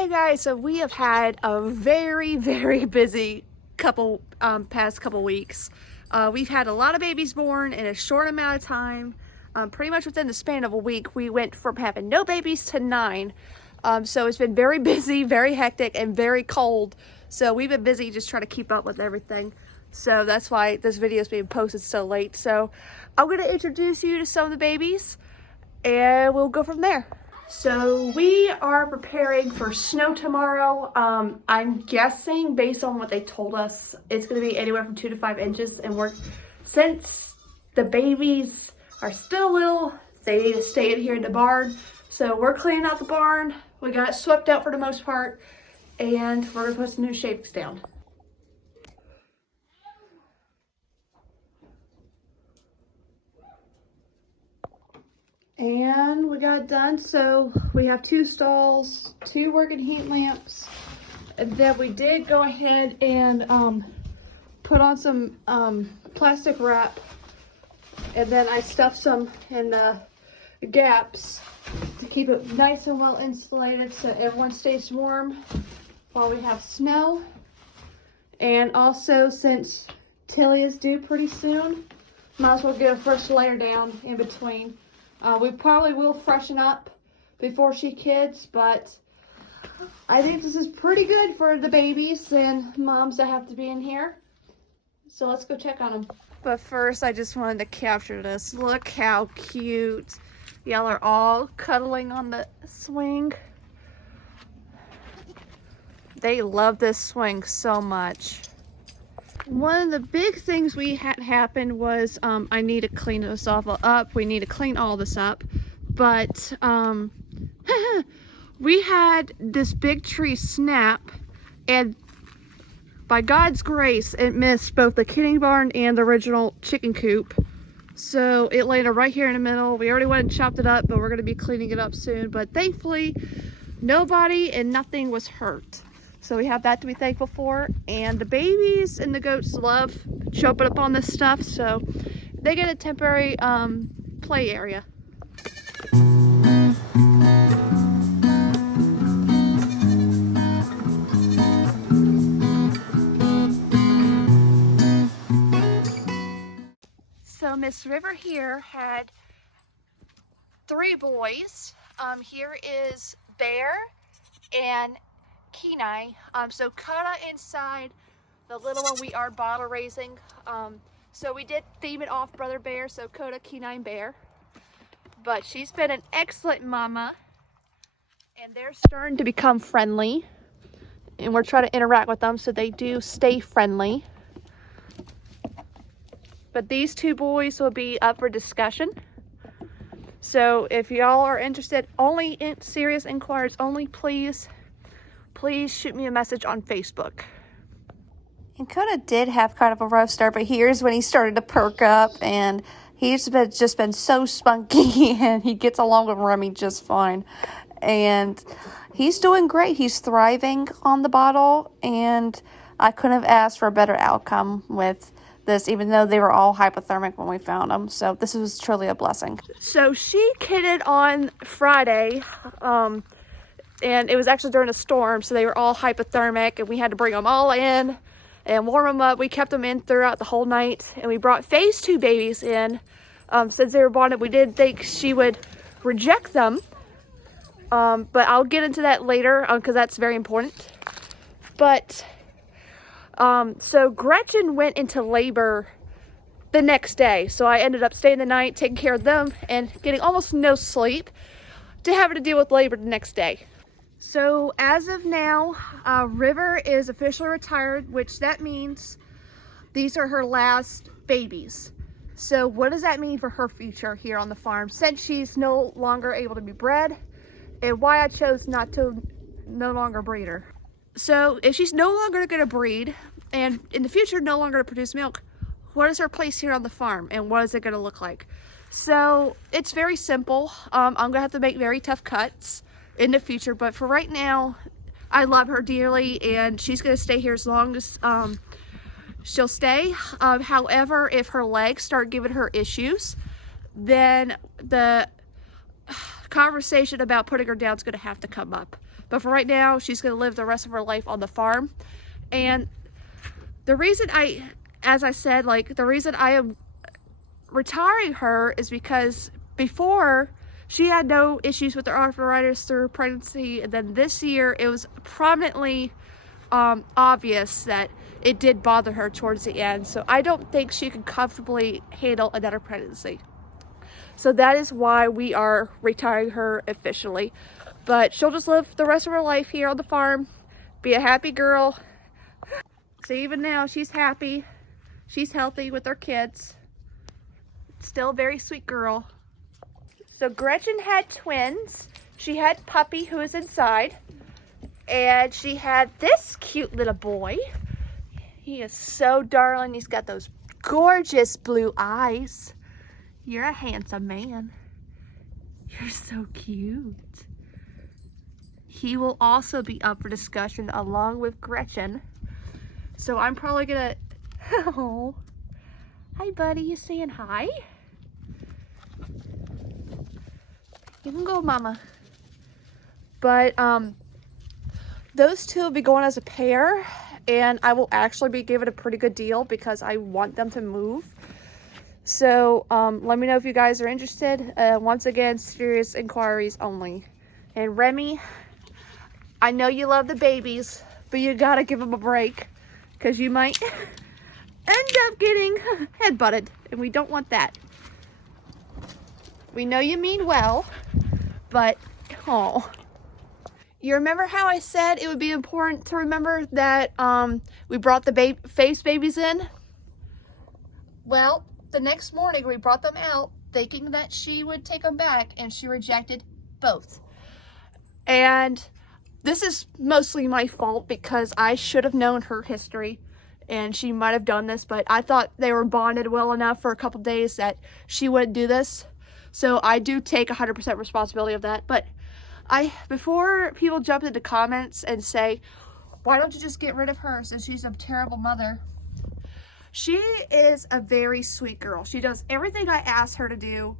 Hey guys, so we have had a very busy past couple weeks. We've had a lot of babies born in a short amount of time. Pretty much within the span of a week, we went from having no babies to 9. So it's been very busy, very hectic, and very cold. So we've been busy just trying to keep up with everything. So that's why this video is being posted so late. So I'm going to introduce you to some of the babies and we'll go from there. So we are preparing for snow tomorrow. I'm guessing based on what they told us, it's going to be anywhere from 2 to 5 inches. And since the babies are still little, they need to stay in here in the barn. So we're cleaning out the barn. We got it swept out for the most part. And we're going to put some new shavings down. And we got it done. So we have 2 stalls, 2 working heat lamps. And then we did go ahead and put on some plastic wrap. And then I stuffed some in the gaps to keep it nice and well insulated so everyone stays warm while we have snow. And also, since Tilly is due pretty soon, might as well get a fresh layer down in between. We probably will freshen up before she kids, but I think this is pretty good for the babies and moms that have to be in here. So let's go check on them. But first, I just wanted to capture this. Look how cute. Y'all are all cuddling on the swing. They love this swing so much. One of the big things we had happen was I need to clean this all up. We need to clean all this up. But we had this big tree snap, and by God's grace, it missed both the kidding barn and the original chicken coop. So it landed right here in the middle. We already went and chopped it up, but we're going to be cleaning it up soon. But thankfully, nobody and nothing was hurt. So we have that to be thankful for. And the babies and the goats love chopping up on this stuff. So they get a temporary play area. So Miss River here had 3 boys. Here is Bear and Kenai. So Coda inside, the little one we are bottle raising. So we did theme it off Brother Bear, so Coda, Kenai, and Bear. But she's been an excellent mama, and they're starting to become friendly. And we're trying to interact with them so they do stay friendly. But these 2 boys will be up for discussion. So if y'all are interested, only in serious inquiries only, please shoot me a message on Facebook. And Coda did have kind of a rough start, but here's when he started to perk up, and he's just been so spunky, and he gets along with Remy just fine. And he's doing great. He's thriving on the bottle, and I couldn't have asked for a better outcome with this, even though they were all hypothermic when we found them. So this was truly a blessing. So she kidded on Friday, and it was actually during a storm, so they were all hypothermic, and we had to bring them all in and warm them up. We kept them in throughout the whole night, and we brought phase 2 babies in. Since they were bonded, we did think she would reject them, but I'll get into that later because that's very important. But so Gretchen went into labor the next day, so I ended up staying the night, taking care of them, and getting almost no sleep to having to deal with labor the next day. So as of now, River is officially retired, which that means these are her last babies. So what does that mean for her future here on the farm, since she's no longer able to be bred, and why I chose no longer breed her. So if she's no longer going to breed, and in the future no longer to produce milk, what is her place here on the farm, and what is it going to look like? So it's very simple. I'm going to have to make very tough cuts in the future, but for right now, I love her dearly, and she's going to stay here as long as she'll stay. However, if her legs start giving her issues, then the conversation about putting her down is going to have to come up. But for right now, she's going to live the rest of her life on the farm. And the reason as I said, like, the reason I am retiring her is because before, she had no issues with her arthritis through pregnancy, and then this year it was prominently obvious that it did bother her towards the end. So I don't think she can comfortably handle another pregnancy. So that is why we are retiring her officially. But she'll just live the rest of her life here on the farm, be a happy girl. So even now she's happy, she's healthy with her kids, still a very sweet girl. So Gretchen had twins. She had Puppy, who is inside, and she had this cute little boy. He is so darling. He's got those gorgeous blue eyes. You're a handsome man. You're so cute. He will also be up for discussion along with Gretchen. So I'm probably gonna, oh, hi buddy, you saying hi? You can go, mama. But those two will be going as a pair, and I will actually be given a pretty good deal because I want them to move. So let me know if you guys are interested. Once again, serious inquiries only. And Remy, I know you love the babies, but you gotta give them a break because you might end up getting headbutted, and we don't want that. We know you mean well, but oh. You remember how I said it would be important to remember that we brought the face babies in? Well, the next morning we brought them out thinking that she would take them back, and she rejected both. And this is mostly my fault because I should have known her history and she might have done this, but I thought they were bonded well enough for a couple days that she wouldn't do this. So I do take 100% responsibility of that. But before people jump into comments and say, why don't you just get rid of her since she's a terrible mother? She is a very sweet girl. She does everything I ask her to do.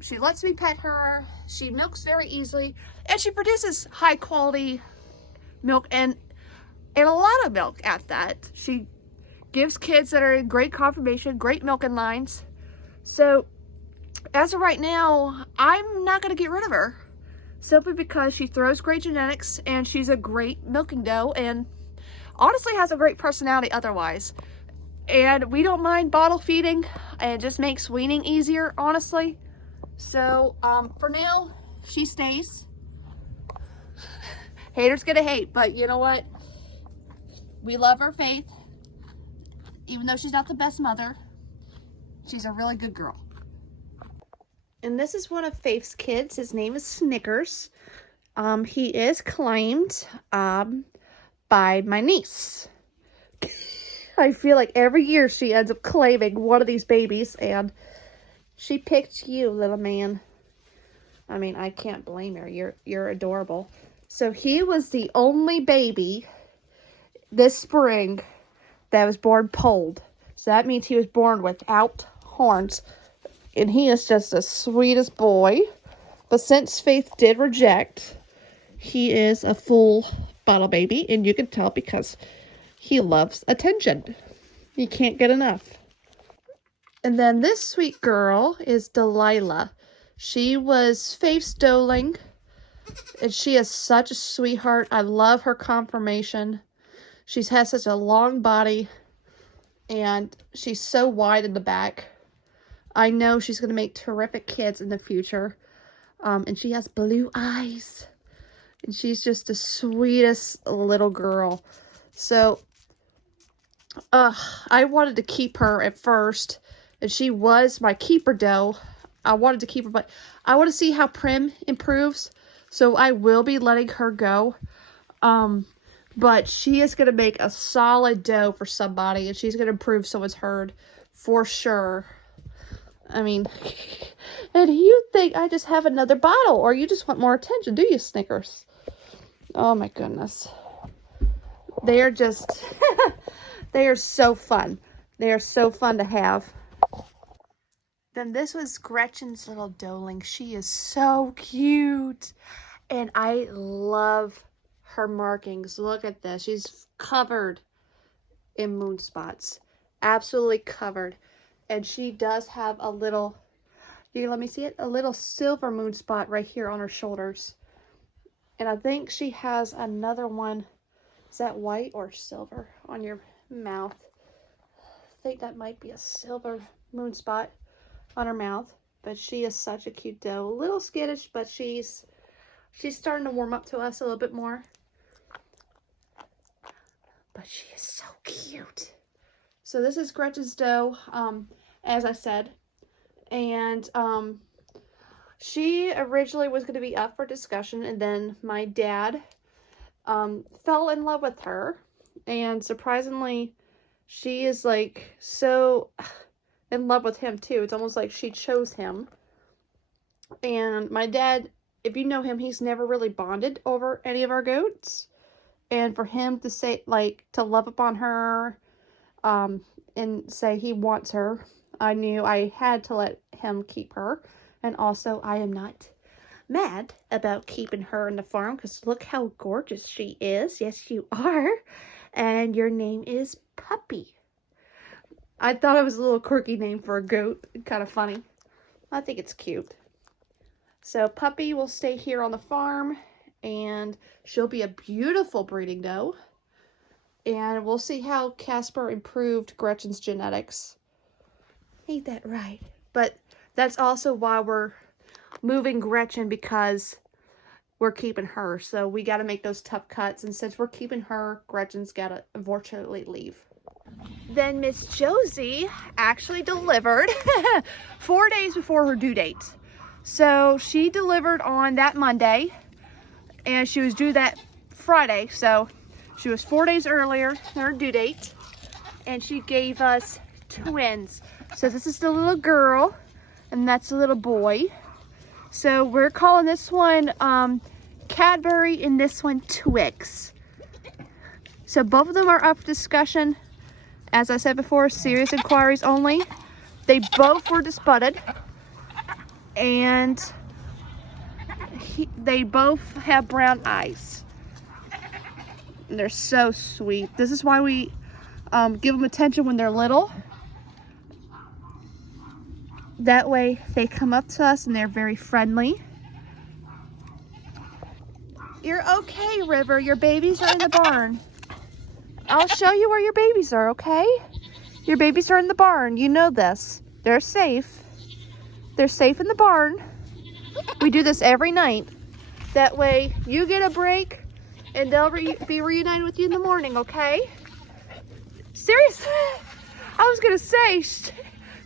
She lets me pet her. She milks very easily, and she produces high quality milk and a lot of milk at that. She gives kids that are in great conformation, great milking lines. So as of right now, I'm not going to get rid of her simply because she throws great genetics and she's a great milking doe and honestly has a great personality otherwise. And we don't mind bottle feeding, and it just makes weaning easier, honestly. So for now, she stays. Haters gonna hate, but you know what? We love her, Faith. Even though she's not the best mother, she's a really good girl. And this is one of Faith's kids. His name is Snickers. He is claimed by my niece. I feel like every year she ends up claiming one of these babies, and she picked you, little man. I mean, I can't blame her. You're adorable. So he was the only baby this spring that was born polled. So that means he was born without horns. And he is just the sweetest boy. But since Faith did reject, he is a full bottle baby. And you can tell because he loves attention. He can't get enough. And then this sweet girl is Delilah. She was Faith's doeling. And she is such a sweetheart. I love her conformation. She has such a long body. And she's so wide in the back. I know she's going to make terrific kids in the future. And she has blue eyes. And she's just the sweetest little girl. So, I wanted to keep her at first. And she was my keeper doe. I wanted to keep her, but I want to see how Prim improves. So I will be letting her go. But she is going to make a solid doe for somebody. And she's going to improve someone's herd for sure. I mean, and you think I just have another bottle, or you just want more attention, do you, Snickers? Oh my goodness. They are just, they are so fun. They are so fun to have. Then this was Gretchen's little doeling. She is so cute. And I love her markings. Look at this. She's covered in moon spots. Absolutely covered. And she does have a little, you let me see it, a little silver moon spot right here on her shoulders. And I think she has another one. Is that white or silver on your mouth? I think that might be a silver moon spot on her mouth. But she is such a cute doe. A little skittish, but she's starting to warm up to us a little bit more. But she is so cute. So this is Gretchen's doe, as I said. And she originally was going to be up for discussion, and then my dad fell in love with her. And surprisingly, she is like so in love with him too. It's almost like she chose him. And my dad, if you know him, he's never really bonded over any of our goats. And for him to say, like, to love upon her, and say he wants her, I knew I had to let him keep her. And also, I am not mad about keeping her in the farm, because look how gorgeous she is. Yes, you are. And your name is Puppy. I thought it was a little quirky name for a goat. Kind of funny. I think it's cute. So Puppy will stay here on the farm, and she'll be a beautiful breeding doe. And we'll see how Casper improved Gretchen's genetics. Ain't that right? But that's also why we're moving Gretchen, because we're keeping her. So we got to make those tough cuts. And since we're keeping her, Gretchen's got to unfortunately leave. Then Miss Josie actually delivered 4 days before her due date. So she delivered on that Monday, and she was due that Friday. So she was 4 days earlier than her due date, and she gave us twins. So this is the little girl, and that's the little boy. So we're calling this one Cadbury, and this one Twix. So both of them are up for discussion. As I said before, serious inquiries only. They both were disputed, and they both have brown eyes. And they're so sweet. This is why we give them attention when they're little. That way they come up to us and they're very friendly. You're okay, River. Your babies are in the barn. I'll show you where your babies are, okay? Your babies are in the barn. You know this. They're safe. They're safe in the barn. We do this every night. That way you get a break and they'll be reunited with you in the morning, okay? Seriously? I was going to say,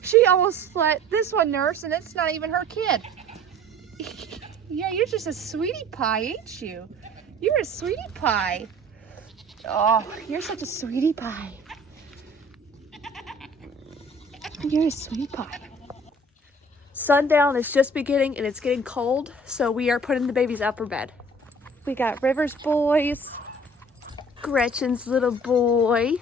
she almost let this one nurse, and it's not even her kid. Yeah, you're just a sweetie pie, ain't you? You're a sweetie pie. Oh, you're such a sweetie pie. You're a sweetie pie. Sundown is just beginning, and it's getting cold, so we are putting the babies up for bed. We got River's boys, Gretchen's little boy.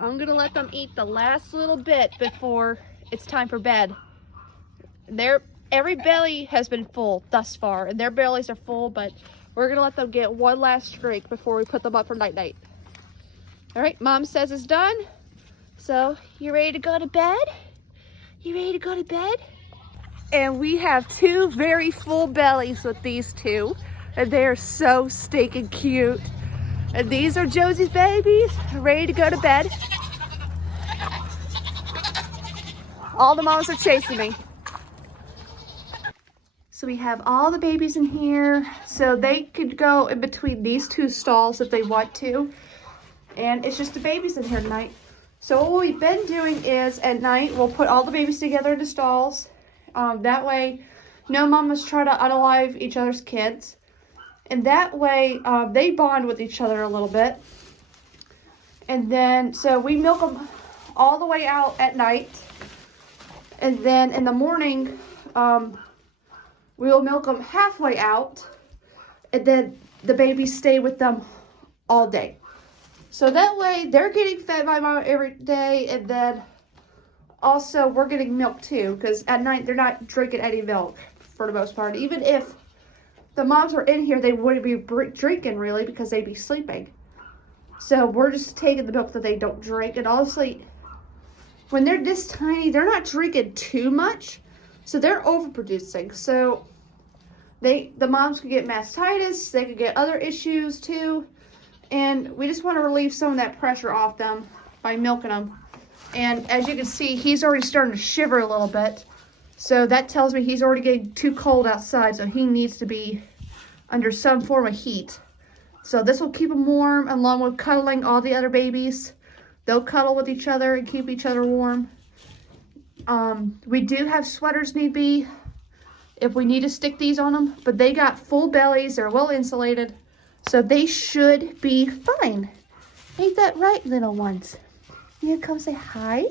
I'm gonna let them eat the last little bit before it's time for bed. Every belly has been full thus far, and their bellies are full, but we're gonna let them get one last drink before we put them up for night-night. All right, Mom says it's done. So, you ready to go to bed? You ready to go to bed? And we have two very full bellies with these two, and they are so stinking cute. And these are Josie's babies, ready to go to bed. All the mamas are chasing me. So we have all the babies in here, so they could go in between these two stalls if they want to. And it's just the babies in here tonight. So what we've been doing is at night, we'll put all the babies together in the stalls. That way, no mamas try to unalive each other's kids. And that way, they bond with each other a little bit. And then, so we milk them all the way out at night. And then in the morning, we'll milk them halfway out. And then the babies stay with them all day. So that way, they're getting fed by mom every day. And then also, we're getting milk too. Because at night, they're not drinking any milk for the most part. Even if the moms were in here, they wouldn't be drinking really because they'd be sleeping. So we're just taking the milk that they don't drink. And honestly, when they're this tiny, they're not drinking too much. So they're overproducing. So the moms could get mastitis. They could get other issues too. And we just want to relieve some of that pressure off them by milking them. And as you can see, he's already starting to shiver a little bit. So that tells me he's already getting too cold outside. So he needs to be under some form of heat. So this will keep him warm along with cuddling all the other babies. They'll cuddle with each other and keep each other warm. We do have sweaters need be if we need to stick these on them. But they got full bellies. They're well insulated. So they should be fine. Ain't that right, little ones? You gonna come say hi?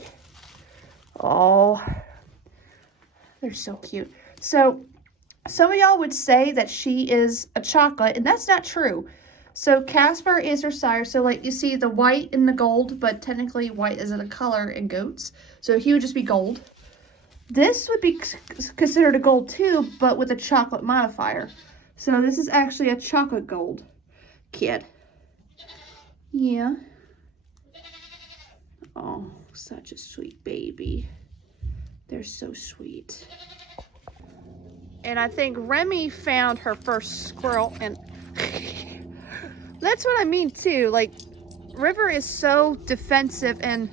Oh, they're so cute. So some of y'all would say that she is a chocolate, and that's not true. So Casper is her sire. So like you see the white and the gold, but technically white isn't a color in goats. So he would just be gold. This would be considered a gold too, but with a chocolate modifier. So this is actually a chocolate gold kid. Yeah. Oh, such a sweet baby. They're so sweet. And I think Remy found her first squirrel, and that's what I mean too. Like, River is so defensive and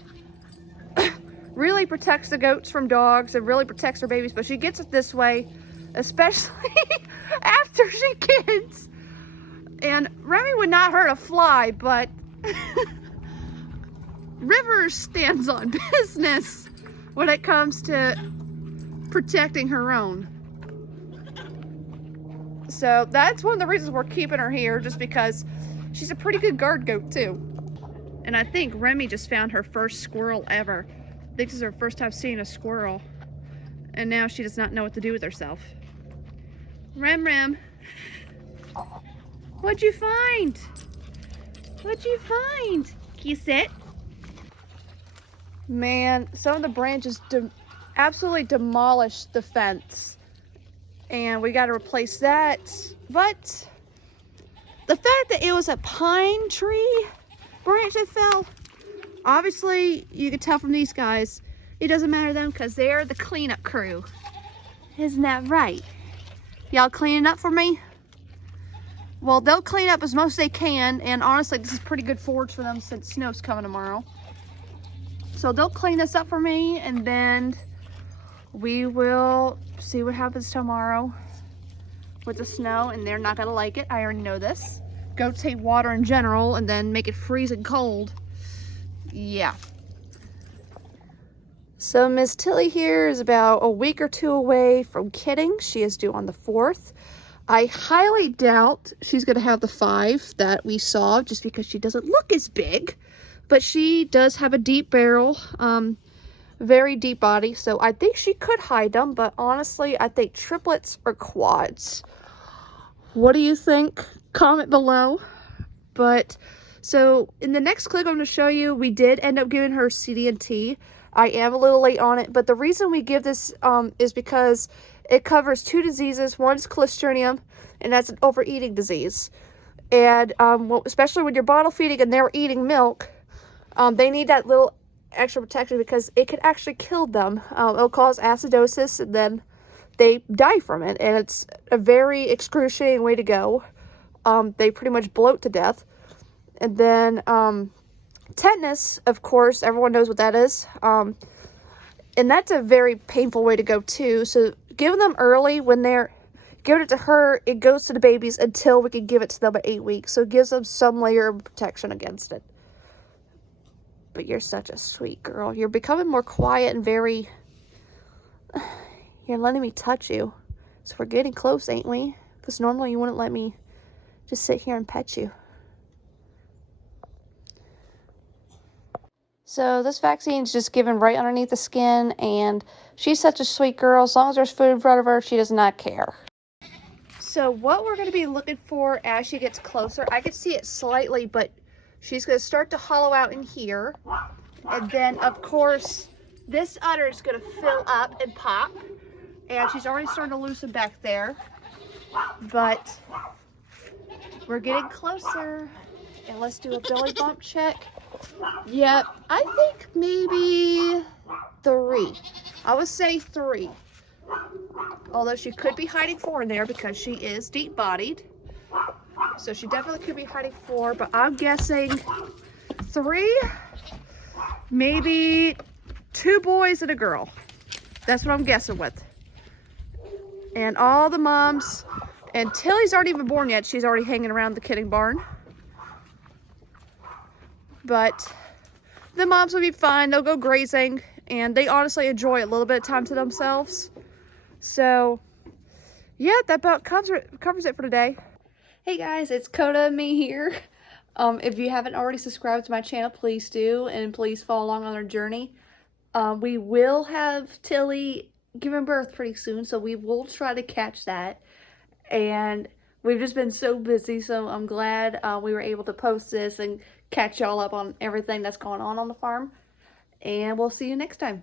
really protects the goats from dogs and really protects her babies, but she gets it this way, especially after she kids. And Remy would not hurt a fly, but River stands on business when it comes to protecting her own. So that's one of the reasons we're keeping her here, just because she's a pretty good guard goat too. And I think Remy just found her first squirrel ever. I think this is her first time seeing a squirrel. And now she does not know what to do with herself. Rem. What'd you find? What'd you find? Can you sit? Man, some of the branches absolutely demolished the fence. And we got to replace that. But the fact that it was a pine tree branch that fell, obviously you could tell from these guys, it doesn't matter to them because they're the cleanup crew. Isn't that right? Y'all cleaning up for me? Well, they'll clean up as much as they can, and honestly, this is pretty good forage for them since snow's coming tomorrow. So they'll clean this up for me, and then we will see what happens tomorrow with the snow, and they're not gonna like it. I already know this. Goats hate water in general, and then make it freezing cold. Yeah. So Miss Tilly here is about a week or two away from kidding. She is due on the 4th. I highly doubt she's going to have the 5 that we saw, just because she doesn't look as big. But she does have a deep barrel, very deep body. So I think she could hide them, but honestly, I think triplets or quads. What do you think? Comment below. But so in the next clip I'm going to show you, we did end up giving her CD&T. I am a little late on it, but the reason we give this is because it covers 2 diseases. One's Clostridium, and that's an overeating disease. And especially when you're bottle feeding and they're eating milk, they need that little extra protection because it could actually kill them. It'll cause acidosis, and then they die from it. And it's a very excruciating way to go. They pretty much bloat to death. And then tetanus, of course, everyone knows what that is. And that's a very painful way to go too. So giving them early when they're giving it to her, it goes to the babies until we can give it to them at 8 weeks. So it gives them some layer of protection against it. But you're such a sweet girl. You're becoming more quiet and very... You're letting me touch you. So we're getting close, ain't we? Because normally you wouldn't let me just sit here and pet you. So this vaccine is just given right underneath the skin, and she's such a sweet girl. As long as there's food in front of her, she does not care. So what we're going to be looking for as she gets closer, I can see it slightly, but she's going to start to hollow out in here. And then, of course, this udder is going to fill up and pop. And she's already starting to loosen back there. but we're getting closer. And let's do a belly bump check. Yep, I think maybe 3. I would say 3. Although she could be hiding 4 in there because she is deep bodied. So she definitely could be hiding 4, but I'm guessing 3, maybe 2 boys and a girl. That's what I'm guessing with. And all the moms, and Tilly's aren't even born yet. She's already hanging around the kidding barn. But the moms will be fine. They'll go grazing, and they honestly enjoy a little bit of time to themselves. So, yeah, that about covers it for today. Hey guys, it's Coda and me here. If you haven't already subscribed to my channel, please do, and please follow along on our journey. We will have Tilly giving birth pretty soon, so we will try to catch that. And we've just been so busy, so I'm glad we were able to post this and catch y'all up on everything that's going on the farm. And we'll see you next time.